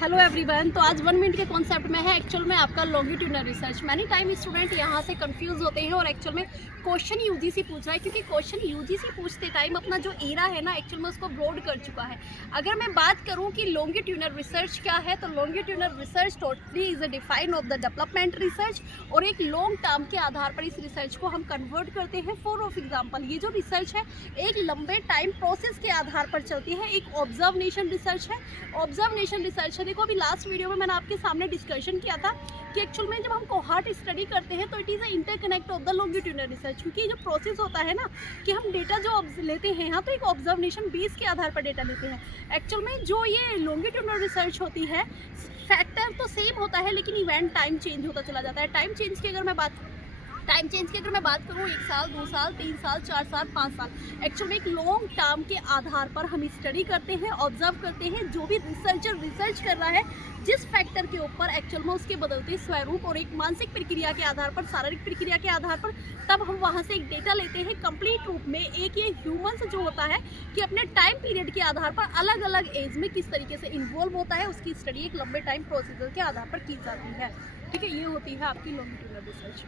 Hello everyone. तो आज 1 minute के कॉन्सेप्ट में है एक्चुअल में आपका longitudinal research. Many time student यहाँ से कंफ्यूज होते हैं और एक्चुअल में क्वेश्चन यूजीसी पूछ रहा है, क्योंकि क्वेश्चन यूजीसी पूछते टाइम अपना जो एरा है ना एक्चुअल में उसको ब्रॉड कर चुका है। अगर मैं बात करूँ कि लॉन्गिट्यूडनल रिसर्च क्या है, तो longitudinal research totally is a define of the development research, और एक लॉन्ग टर्म के आधार पर इस रिसर्च को हम कन्वर्ट करते हैं। फॉर ऑफ एग्जाम्पल, ये जो रिसर्च है एक लंबे टाइम प्रोसेस के आधार पर चलती है, एक ऑब्जर्वेशन रिसर्च है। ऑब्जर्वेशन रिसर्च है, देखो अभी लास्ट वीडियो में मैंने आपके सामने डिस्कशन किया था कि एक्चुअल में जब हम कोहॉर्ट स्टडी करते हैं तो it is a interconnect of the longitudinal research, क्योंकि जो प्रोसेस होता है ना कि हम डेटा जो लेते हैं यहाँ तो एक ऑब्जर्वेशन बेस के आधार पर डेटा लेते हैं। एक्चुअल में जो ये लॉन्गिट्यूडनल रिसर्च होती है फैक्टर तो सेम होता है, लेकिन इवेंट टाइम चेंज होता चला जाता है। टाइम चेंज की अगर मैं बात करूँ 1 साल, 2 साल, 3 साल, 4 साल, 5 साल, एक्चुअल में एक लॉन्ग टर्म के आधार पर हम स्टडी करते हैं, ऑब्जर्व करते हैं। जो भी रिसर्चर रिसर्च कर रहा है जिस फैक्टर के ऊपर एक्चुअल में उसके बदलते स्वरूप और एक मानसिक प्रक्रिया के आधार पर, शारीरिक प्रक्रिया के आधार पर, तब हम वहाँ से एक डेटा लेते हैं कंप्लीट रूप में। एक ये ह्यूमन जो होता है कि अपने टाइम पीरियड के आधार पर अलग अलग एज में किस तरीके से इन्वॉल्व होता है, उसकी स्टडी एक लंबे टाइम प्रोसीजर के आधार पर की जाती है। ठीक है, ये होती है आपकी लॉन्गिट्यूडनल रिसर्च।